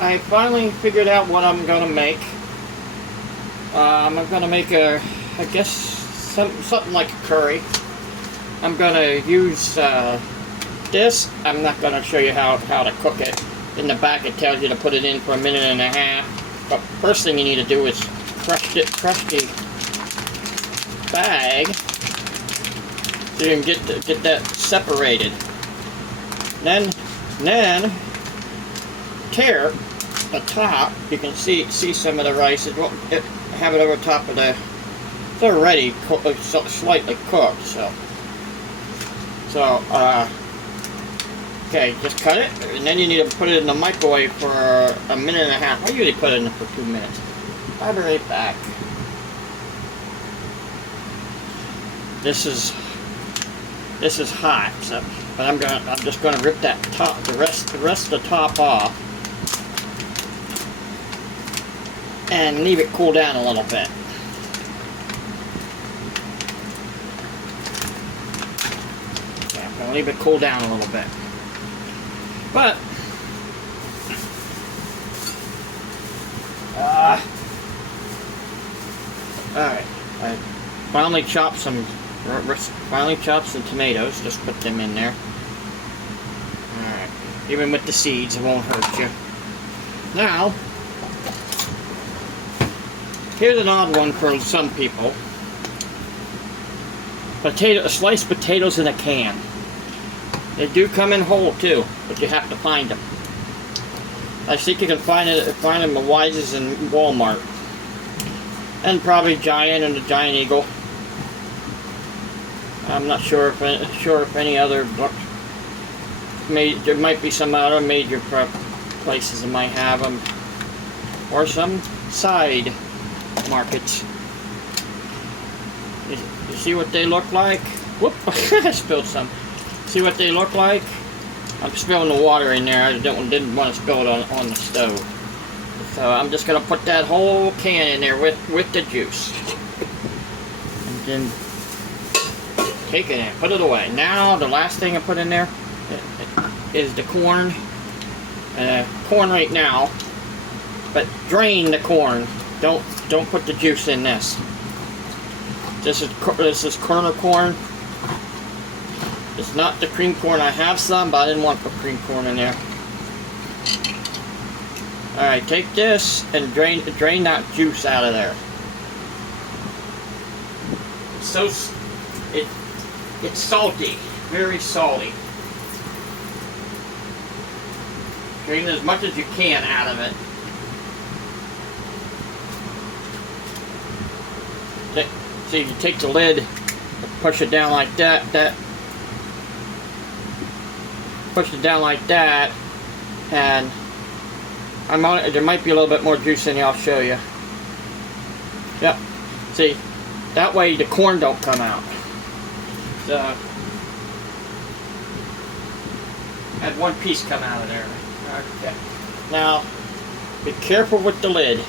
I finally figured out what I'm gonna make. I'm gonna make I guess something like a curry. I'm gonna use this. I'm not gonna show you how to cook it. In the back it tells you to put it in for 1.5 minutes. But first thing you need to do is crush the bag so you can get that separated. Then tear the top. You can see some of the rice. Have it over top of the. It's already slightly cooked, so okay, just cut it, and then you need to put it in the microwave for 1.5 minutes. I usually put it in for 2 minutes. I'll be right back. This is hot, so, but I'm just gonna rip that top, the rest of the top off, and leave it cool down a little bit. Okay, I'm gonna leave it cool down a little bit. But alright, I finally chopped some tomatoes. Just put them in there. Alright, even with the seeds, it won't hurt you. Now, here's an odd one for some people. Sliced potatoes in a can. They do come in whole too, but you have to find them. I think you can find them at Wise's and Walmart, and probably Giant and the Giant Eagle. I'm not sure if any other there might be some other major places that might have them, or some side markets. You see what they look like? Whoop! I spilled some. See what they look like? I'm spilling the water in there. I didn't want to spill it on the stove. So I'm just going to put that whole can in there with the juice. And then take it and put it away. Now the last thing I put in there is the corn. Corn right now. But drain the corn. Don't put the juice in this. This is kernel corn. It's not the cream corn. I have some, but I didn't want to put cream corn in there. Alright, take this and drain that juice out of there. It's salty, very salty. Drain as much as you can out of it. See, you take the lid, push it down like that. Push it down like that, and there might be a little bit more juice in here. I'll show you. Yep. See, that way the corn don't come out. So, had one piece come out of there. Okay. Now, be careful with the lid.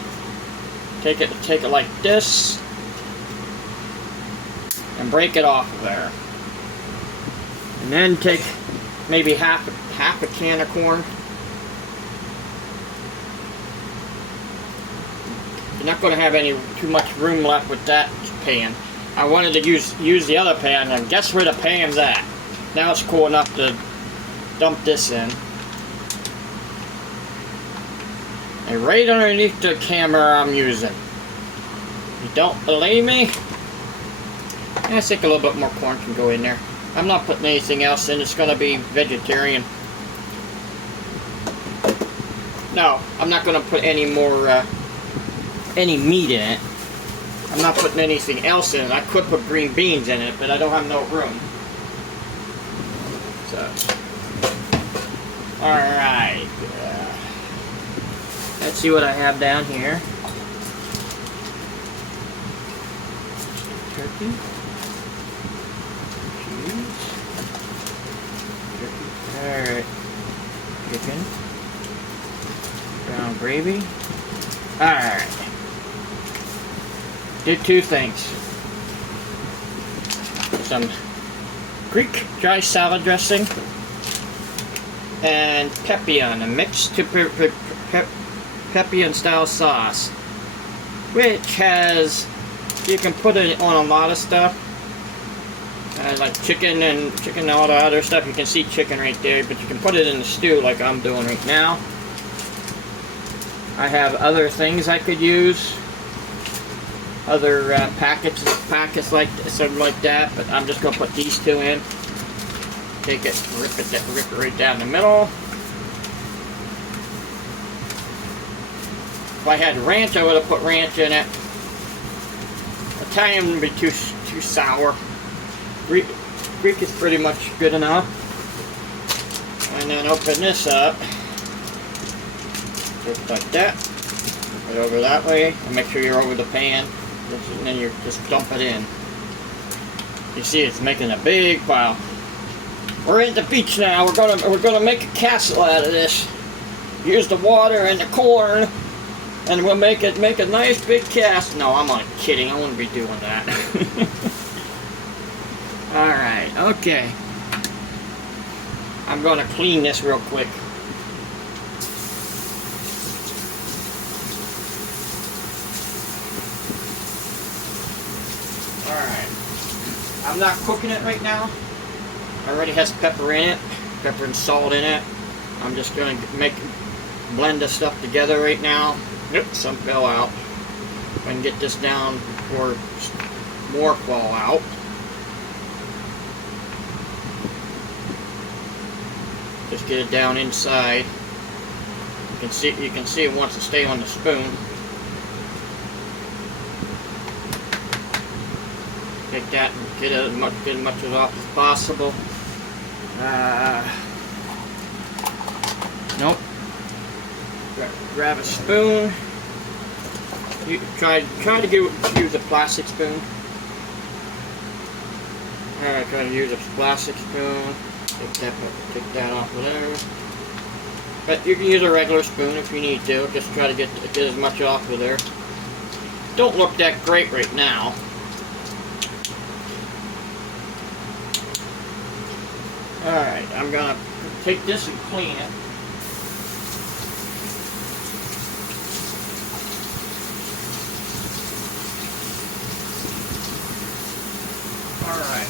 Take it like this, and break it off of there. And then take maybe half a can of corn. You're not going to have too much room left with that pan. I wanted to use the other pan, and guess where the pan's at? Now it's cool enough to dump this in. And right underneath the camera I'm using. You don't believe me? I think a little bit more corn can go in there. I'm not putting anything else in. It's going to be vegetarian. No, I'm not going to put any more, any meat in it. I'm not putting anything else in it. I could put green beans in it, but I don't have no room. So, alright. Let's see what I have down here. Turkey. Alright, chicken, brown gravy. Alright, did two things. Some Greek dry salad dressing and pepion, a mix to Pepian style sauce, which has, you can put it on a lot of stuff, like chicken and all the other stuff. You can see chicken right there, but you can put it in the stew like I'm doing right now. I have other things I could use, other packets like something like that, but I'm just gonna put these two in. Take it, rip it right down the middle. If I had ranch, I would have put ranch in it. Italian would be too sour. Greek is pretty much good enough. And then open this up, just like that. Put it over that way, and make sure you're over the pan. And then you just dump it in. You see, it's making a big pile. We're at the beach now. We're gonna make a castle out of this. Use the water and the corn, and we'll make a nice big castle. No, I'm only kidding. I wouldn't be doing that. All right, okay. I'm gonna clean this real quick. All right. I'm not cooking it right now. It already has pepper in it, pepper and salt in it. I'm just going to blend this stuff together right now. Yep, some fell out. If I can get this down before more fall out. Just get it down inside. You can see it wants to stay on the spoon. Take that and get as much of it off as possible. Nope. Grab a spoon. You try to use a plastic spoon. Alright, try to use a plastic spoon. Take that off of there. But you can use a regular spoon if you need to. Just try to get as much off of there. Don't look that great right now. Alright, I'm gonna take this and clean it. Alright.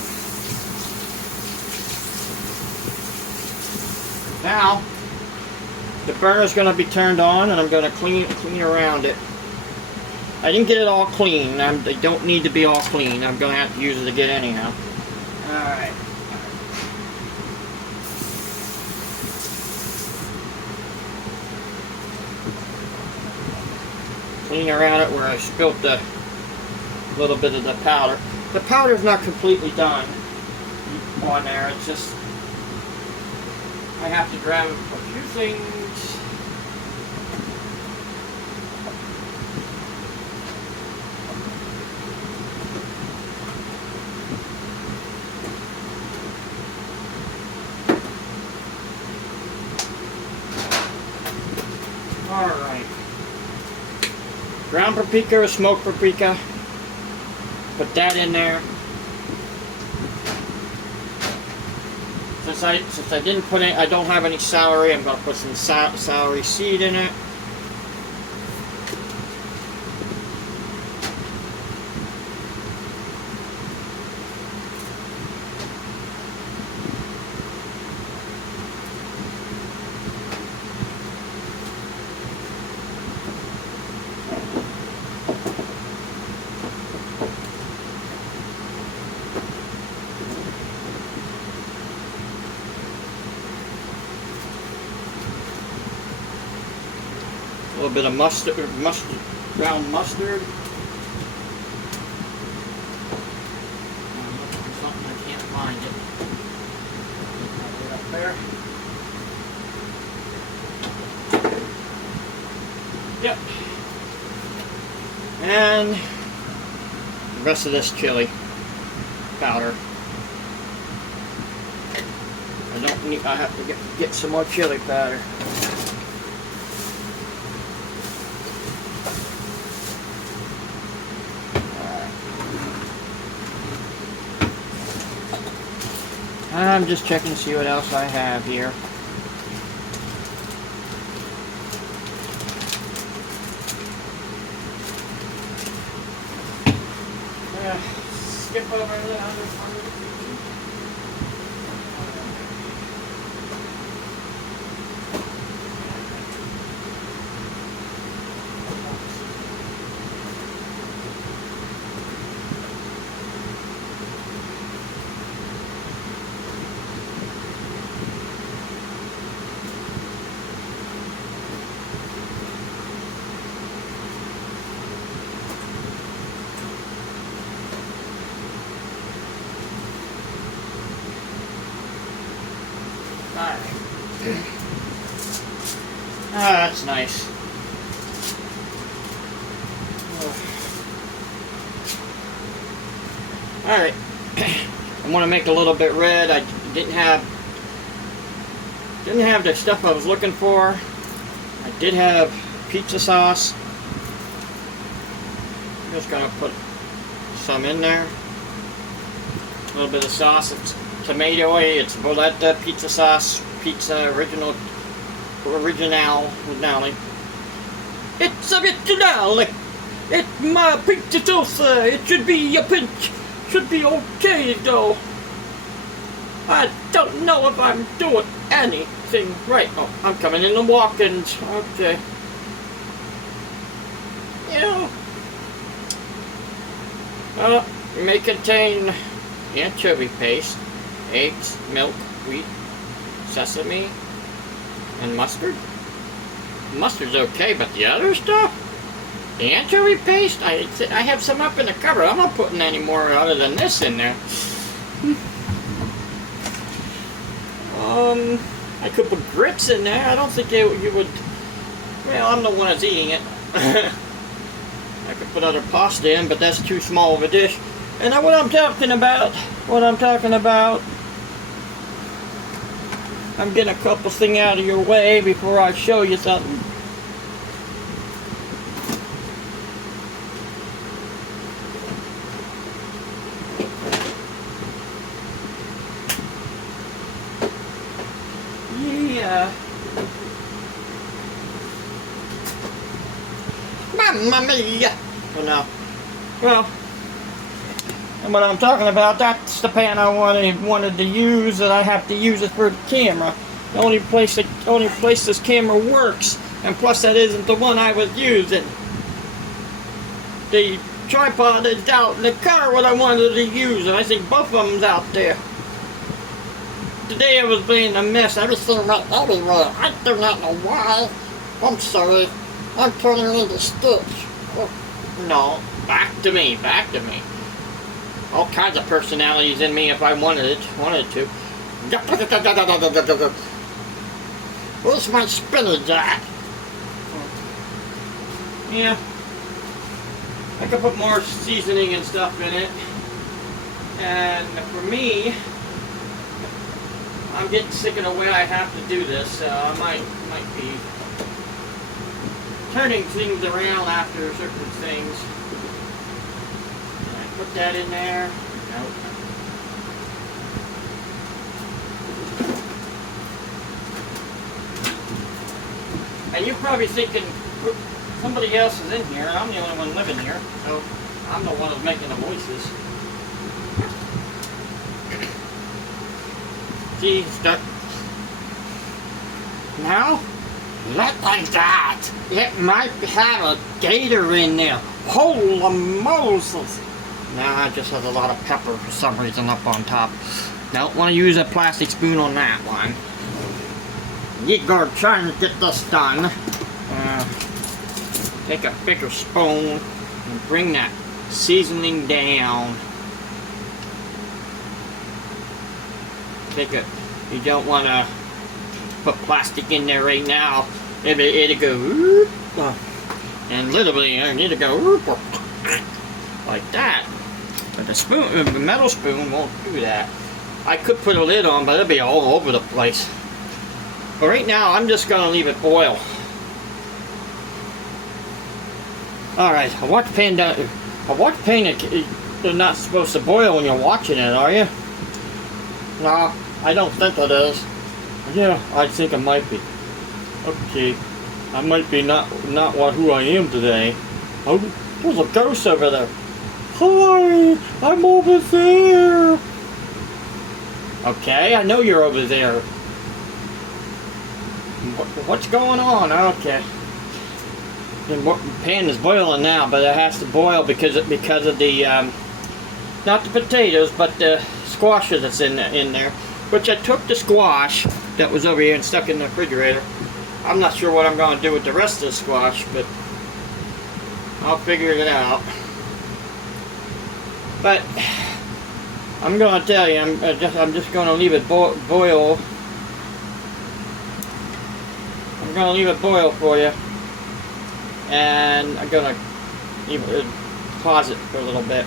Now, the burner's gonna be turned on and I'm gonna clean around it. I didn't get it all clean. They don't need to be all clean. I'm gonna have to use it again anyhow. Alright. Clean around it where I spilt a little bit of the powder. The powder's not completely done on there. It's just I have to grab a few things. All right. Ground paprika or smoked paprika. Put that in there. Since I didn't put any, I don't have any celery. I'm going to put some celery seed in it. A little bit of ground mustard. I'm looking for something, I can't find it. Put it up there. Yep. And the rest of this chili powder. I have to get some more chili powder. I'm just checking to see what else I have here. gonna skip over the other part of the kitchen. Alright. Ah, that's nice. Alright. I want to make a little bit red. I didn't have the stuff I was looking for. I did have pizza sauce. I'm just gonna put some in there. A little bit of sauce. It's tomatoey. It's Boletta pizza sauce. Pizza original. It's original. It's my pizza sauce. It should be a pinch. Should be okay though. I don't know if I'm doing anything right. Oh, I'm coming in the walk-ins. Okay. Yeah. It may contain anchovy paste, eggs, milk, wheat, sesame, and mustard. Mustard's okay, but the other stuff? The anchovy paste? I have some up in the cupboard. I'm not putting any more other than this in there. I could put grits in there. I don't think you would... Well, I'm the one that's eating it. I could put other pasta in, but that's too small of a dish. And what I'm talking about, I'm getting a couple things out of your way before I show you something. Yeah. Mamma mia! Oh no. Well, and what I'm talking about, that's the pan I wanted to use, that I have to use it for the camera. The only place this camera works, and plus that isn't the one I was using. The tripod is out in the car what I wanted to use, and I think both of them's out there. Today I was being a mess. Everything went everywhere. I do not know why. I'm sorry. I'm turning into Stitch. Oh, no, back to me. All kinds of personalities in me if I wanted to. Where's my spinach at? Yeah. I could put more seasoning and stuff in it. And for me, I'm getting sick of the way I have to do this, so I might be turning things around after certain things. I put that in there. Nope. And you're probably thinking somebody else is in here. I'm the only one living here, so I'm the one who's making the voices. See, start now. Not like that. It might have a gator in there. Holy Moses! Now I just have a lot of pepper for some reason up on top. Don't want to use a plastic spoon on that one. Igor trying to get this done. Take a bigger spoon and bring that seasoning down. Take it. You don't want to put plastic in there right now. It'll go, and literally I need to go like that. But the metal spoon won't do that. I could put a lid on, but it'll be all over the place. But right now, I'm just gonna leave it boil. All right, a watch pan they're not supposed to boil when you're watching it, are you? No, I don't think it is. Yeah, I think it might be. Okay, I might be not who I am today. Oh, there's a ghost over there. Hi, I'm over there. Okay, I know you're over there. What's going on? Okay. The pan is boiling now, but it has to boil because of the not the potatoes, but the squash that's in there. Which I took the squash that was over here and stuck in the refrigerator. I'm not sure what I'm going to do with the rest of the squash, but I'll figure it out. But I'm going to tell you, I'm just going to leave it boil. I'm going to leave it boil for you, and I'm going to pause it for a little bit.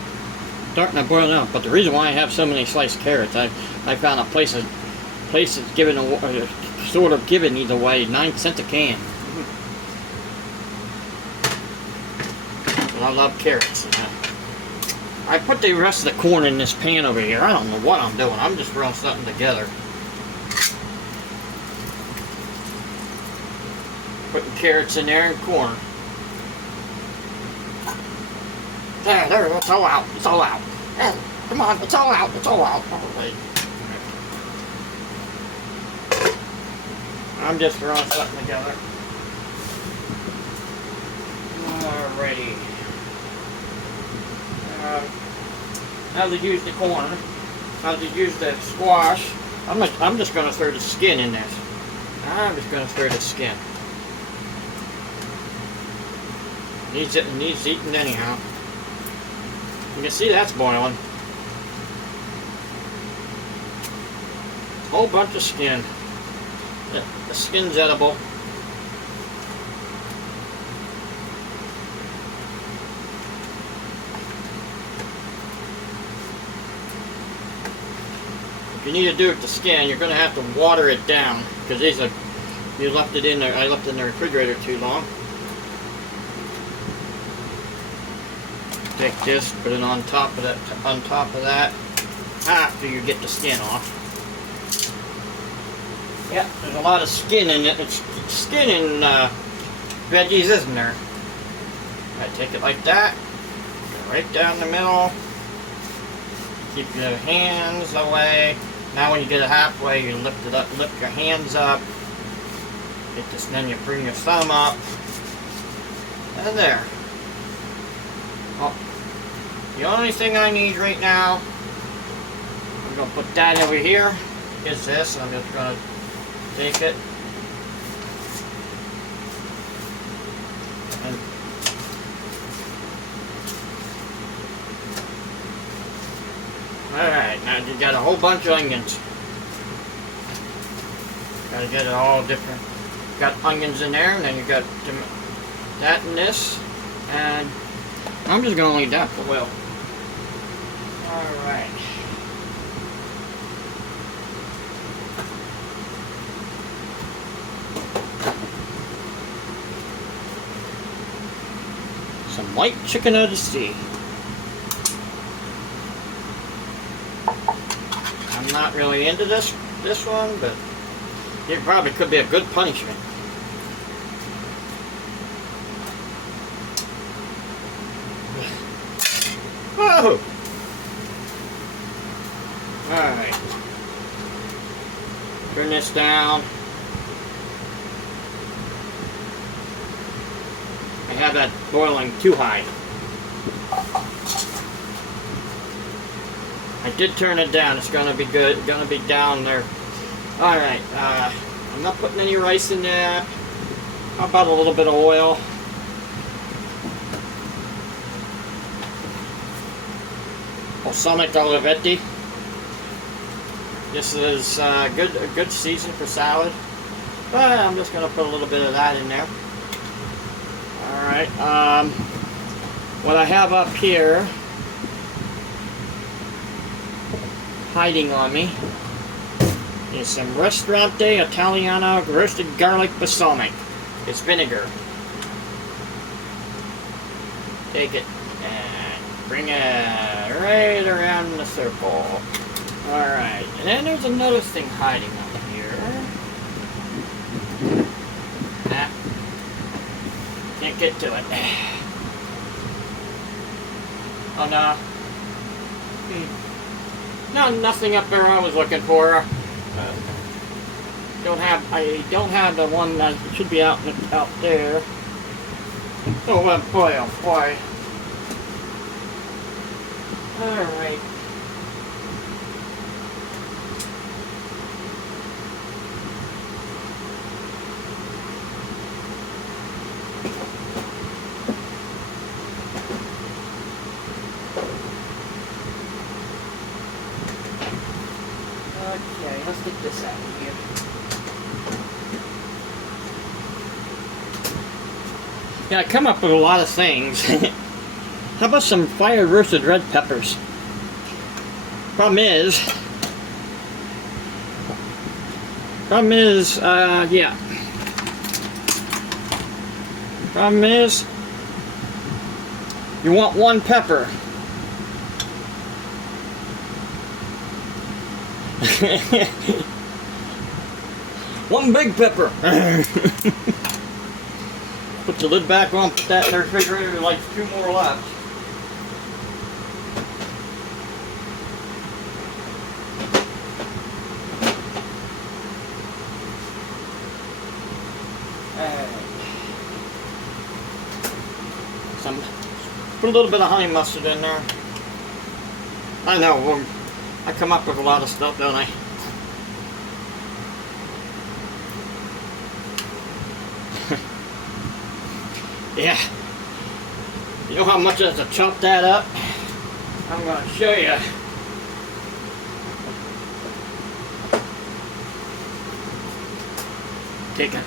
Starting to boil now, but the reason why I have so many sliced carrots, I found a place that's giving sort of giving these away 9 cents a can. And I love carrots. I put the rest of the corn in this pan over here. I don't know what I'm doing. I'm just throwing something together. Putting carrots in there and corn. There, it's all out. It's all out. Come on, it's all out. It's all out. Alright. I'm just throwing something together. Alrighty. Now to use the corn. Now to use the squash. I'm just going to throw the skin in this. I'm just going to throw the skin. Needs eating anyhow. You can see that's boiling. Whole bunch of skin. The skin's edible. If you need to do it with the skin, you're going to have to water it down because you left it in there. I left it in the refrigerator too long. Take this, put it on top of that, after you get the skin off. Yeah, there's a lot of skin in it. It's skin in veggies, isn't there? I take it like that, go right down the middle. Keep your hands away. Now when you get it halfway, you lift it up, lift your hands up. Get this, then you bring your thumb up. And there. Oh, the only thing I need right now, I'm going to put that over here, is this. I'm just going to take it. And alright, now you got a whole bunch of onions. Gotta get it all different. Got onions in there, and then you got that and this, and I'm just gonna leave that for well. Alright. Some white chicken of the sea. I'm not really into this one, but it probably could be a good punishment. Whoa! Alright. Turn this down. I have that boiling too high. I did turn it down. It's gonna be good. Gonna be down there. Alright, I'm not putting any rice in there. How about a little bit of oil? Balsamic Olivetti. This is a good season for salad. But I'm just gonna put a little bit of that in there. Alright, what I have up here hiding on me is some Ristorante Italiano roasted garlic balsamic. It's vinegar. Take it and bring it right around the circle. Alright, and then there's another thing hiding up here. Can't get to it. on no, nothing up there I was looking for. I don't have the one that should be out there. Oh boy, oh boy. Alright. Okay, let's get this out of here. Yeah, I come up with a lot of things. How about some fire roasted red peppers? Problem is, yeah. Problem is, you want one pepper. One big pepper. Put the lid back on, put that in the refrigerator, like 2 more left. Put a little bit of honey mustard in there. I know, I come up with a lot of stuff, don't I? Yeah. You know how much I have to chop that up? I'm going to show you.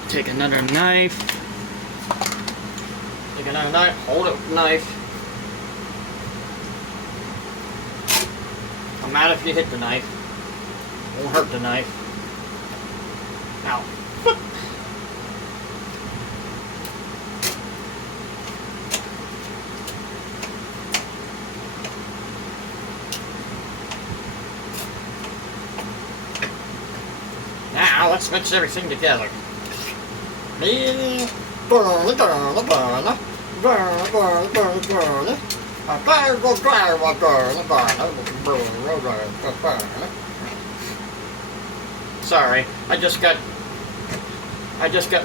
Take another knife. Take another knife. Hold it with the knife. I'm mad if you hit the knife. Won't hurt the knife. Ow. Now let's mix everything together. Sorry, I just got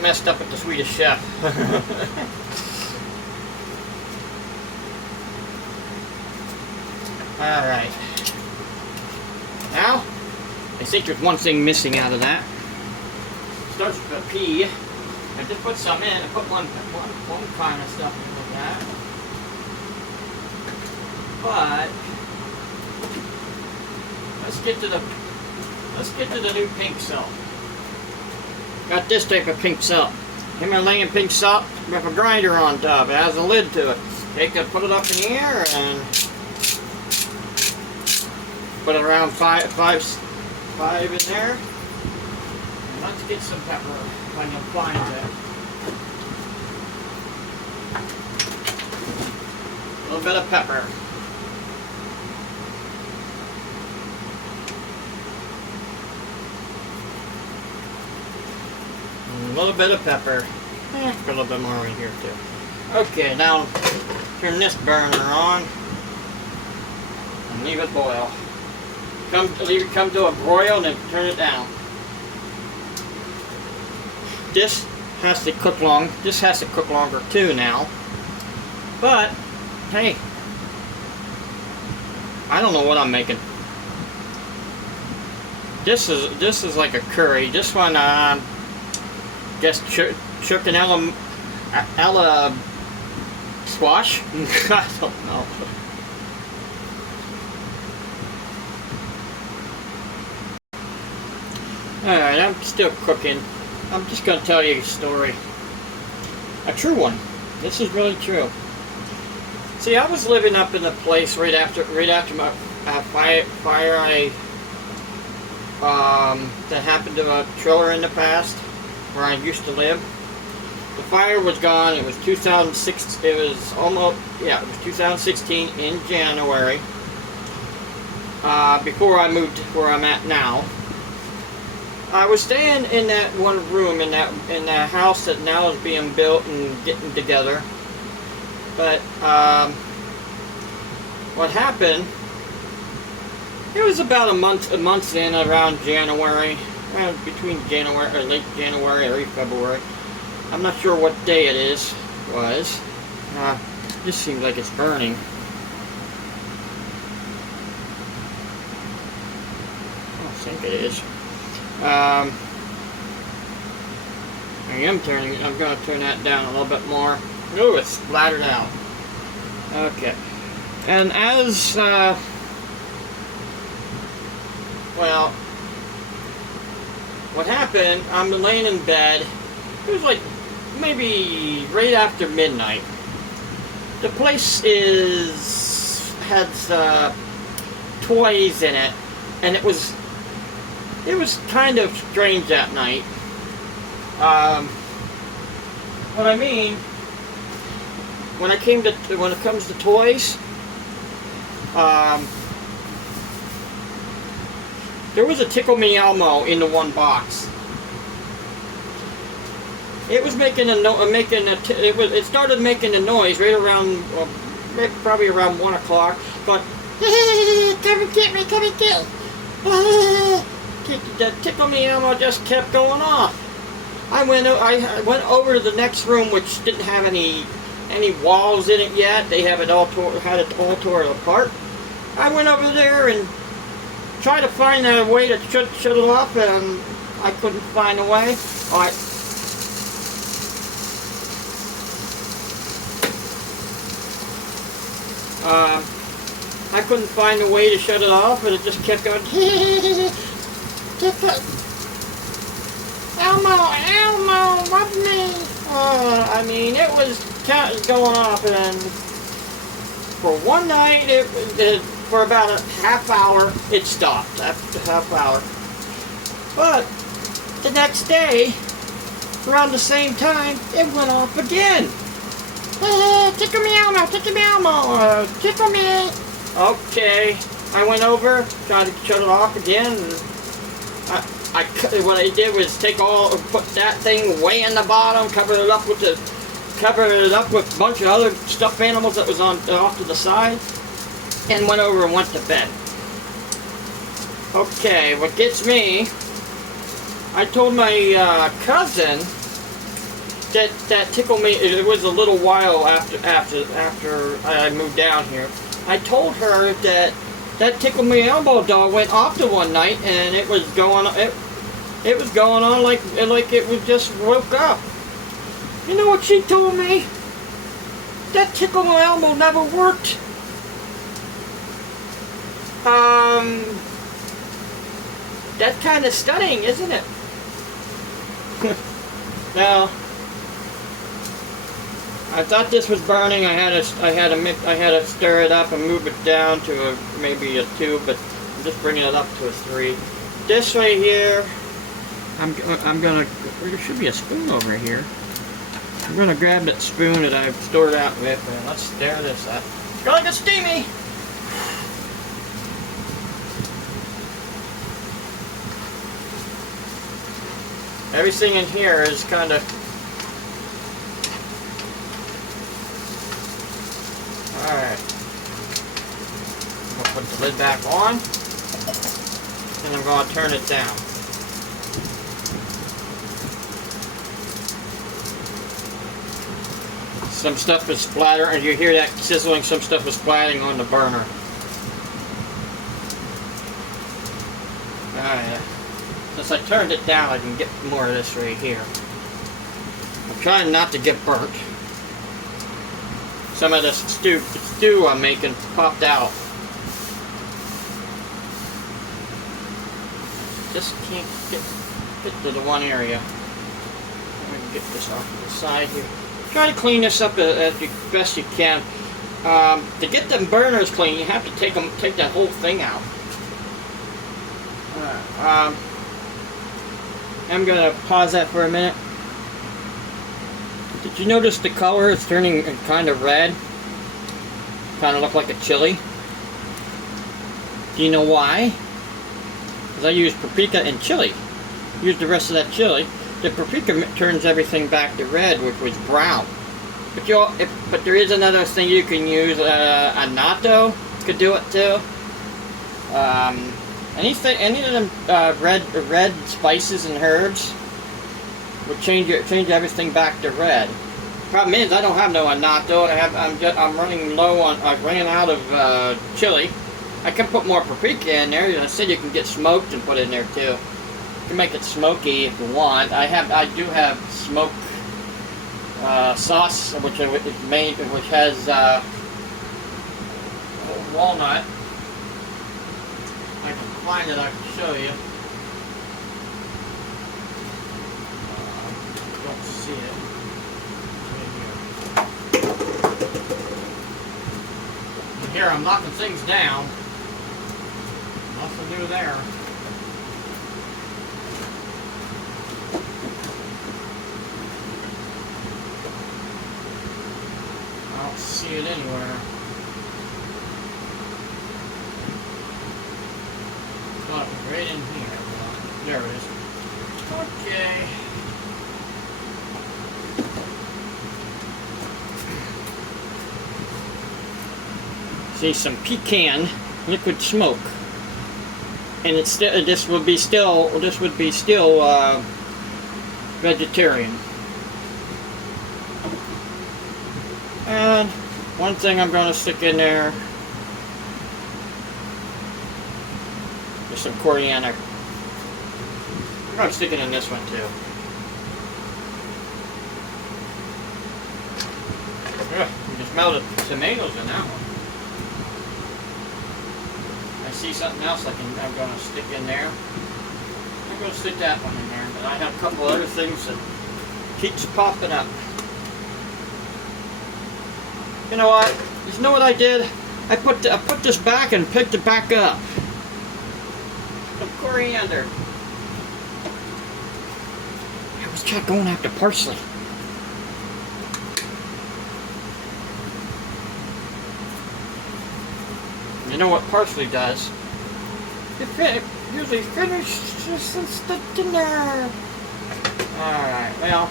messed up with the Swedish chef. All right. Now, I think there's one thing missing out of that. Starts with a P. I just put some in. I put one kind of stuff in with that. But let's get to the new pink salt. Got this type of pink salt. Himalayan pink salt with a grinder on top. It has a lid to it. Take it, put it up in the air, and put it around five in there. And let's get some pepper if I can find it. A little bit of pepper. A little bit of pepper. Put a little bit more in here too. Okay, now turn this burner on and leave it boil. Leave it come to a broil and then turn it down. This has to cook long. This has to cook longer too now. But hey, I don't know what I'm making. This is like a curry. This one, guess chicken ella squash. I don't know. Alright, I'm still cooking. I'm just going to tell you a story. A true one. This is really true. See, I was living up in a place right after my fire that happened to a trailer in the past where I used to live. The fire was gone. It was 2006. It was 2016 in January. Before I moved to where I'm at now. I was staying in that one room in that house that now is being built and getting together. But what happened, it was about a month in, around January, between January, or late January, early February. I'm not sure what day it was. Just seems like it's burning. I don't think it is. I'm going to turn that down a little bit more. Ooh, it's splattered out. Okay. And as, well, what happened, I'm laying in bed. It was like maybe right after midnight. The place has toys in it, and it was kind of strange that night. What I mean, when it comes to toys, there was a Tickle Me Elmo in the one box. It was it started making a noise right around, probably around 1 o'clock. Going, come and get me, come and get me. The Tickle Me Elmo just kept going off. I went over to the next room, which didn't have any walls in it yet. They had it all torn apart. I went over there and tried to find a way to shut it off, and I couldn't find a way. I couldn't find a way to shut it off, and it just kept going. Elmo, love me. I mean, it was going off, and for one night, for about a half hour, it stopped. After a half hour. But the next day, around the same time, it went off again. Tickle me Elmo, tickle me Elmo, tickle me. Okay, I went over, tried to shut it off again, and what I did was put that thing way in the bottom, cover it up with a bunch of other stuffed animals that was off to the side, and went over and went to bed. Okay, what gets me, I told my cousin that Tickle Me, it was a little while after I moved down here. I told her that Tickle Me Elmo doll went off the one night, and it was going on like it was just woke up. You know what she told me? That Tickle Me Elmo never worked. That's kind of stunning, isn't it? Now, I thought this was burning. I had to stir it up and move it down to maybe a 2, but I'm just bringing it up to a 3. This right here, there should be a spoon over here. I'm gonna grab that spoon that I've stored out with, and let's stir this up. It's gonna get steamy. Everything in here is kind of. Alright. I'm going to put the lid back on, and I'm going to turn it down. Some stuff is splattering, and you hear that sizzling, some stuff is splattering on the burner. Alright. Since I turned it down, I can get more of this right here. I'm trying not to get burnt. Some of the stew I'm making popped out. Just can't get to the one area. I'm going to get this off to the side here. Try to clean this up as best you can. To get them burners clean, you have to take that whole thing out. I'm going to pause that for a minute. Did you notice the color is turning kind of red? Kind of look like a chili. Do you know why? Because I used paprika and chili. Use the rest of that chili. The paprika turns everything back to red, which was brown. But there is another thing you can use, annatto. could do it too. Any of them red spices and herbs would change everything back to red. Problem is, I don't have no annatto. I'm running low on. I'm running out of chili. I can put more paprika in there. I said you can get smoked and put it in there too. You can make it smoky if you want. I do have smoked sauce, which is made, which has walnut. I can find it. I can show you. Don't see it. And here I'm knocking things down. Nothing to do there. I don't see it anywhere. But right in here. There it is. Okay. See some pecan liquid smoke. And it's still, this would be still vegetarian. And one thing I'm going to stick in there is some coriander. I'm going to stick it in this one too. Ugh, you just melted tomatoes in that one. I see something else I'm going to stick in there. I'm going to stick that one in there, but I have a couple other things that keeps popping up. You know what? You know what I did? I put this back and picked it back up. Some coriander. I was just going after parsley. You know what parsley does? It usually finishes the dinner. Alright, well.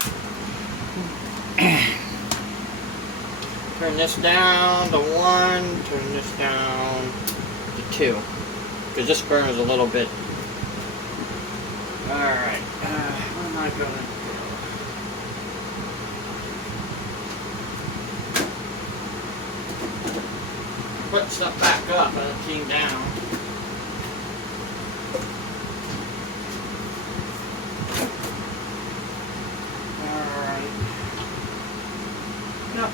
Turn this down to 1, turn this down to 2. Because this burns a little bit. Alright, what am I going to put stuff back up and it came down. Alright. No.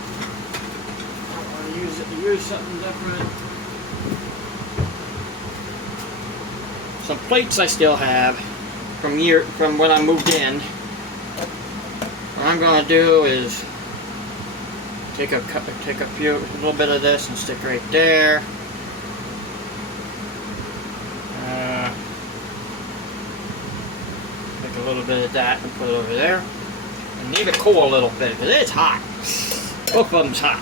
I want to use something different. Some plates I still have from when I moved in. What I'm gonna do is take a little bit of this and stick right there. Take a little bit of that and put it over there. And leave it cool a little bit because it's hot. Both of them's hot.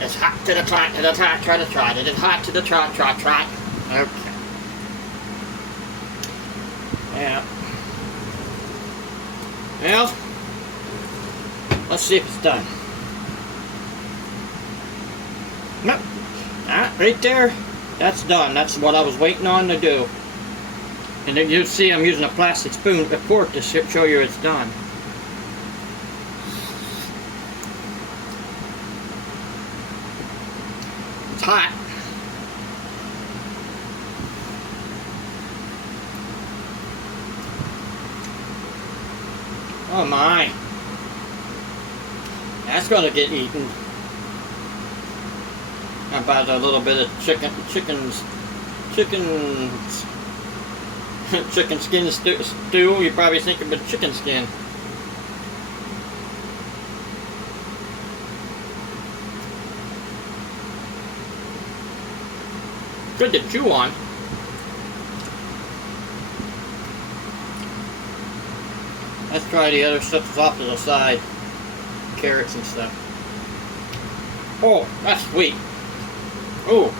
It's hot to the trot, to the trot, try to trot. It is hot to the trot, trot, trot. Okay. Yeah. Well, let's see if it's done. Nope. Right there, that's done. That's what I was waiting on to do. And then you see I'm using a plastic spoon, a fork to show you it's done. It's hot. Oh my. That's gonna get eaten. How about a little bit of chicken skin stew? You're probably thinking about chicken skin. Good to chew on. Let's try the other stuff that's off to the side. Carrots and stuff. Oh, that's sweet. Oh,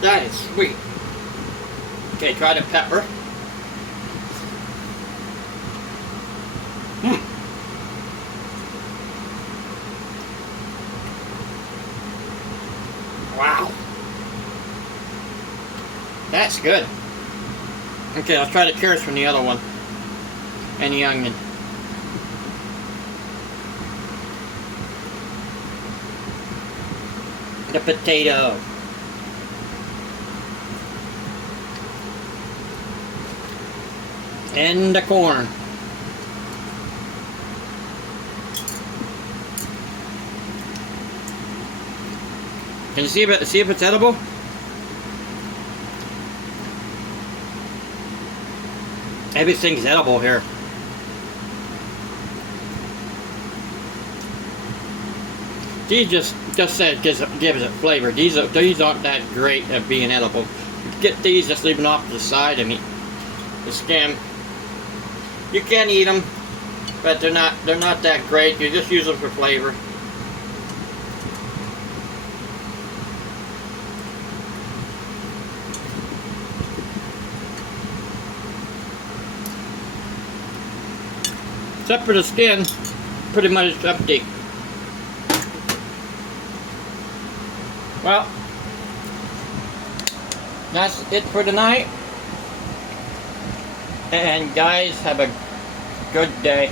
that is sweet. Okay, try the pepper. Wow. That's good. Okay, let's try the carrots from the other one. And the onion. The potato. And the corn. Can you see if it's edible? Everything's edible here. These just said gives it flavor. These aren't that great at being edible. Get these, just leave them off to the side and eat the skin. You can eat them, but they're not that great. You just use them for flavor. Except for the skin, pretty much it's empty. Well, that's it for tonight. And guys, have a good day.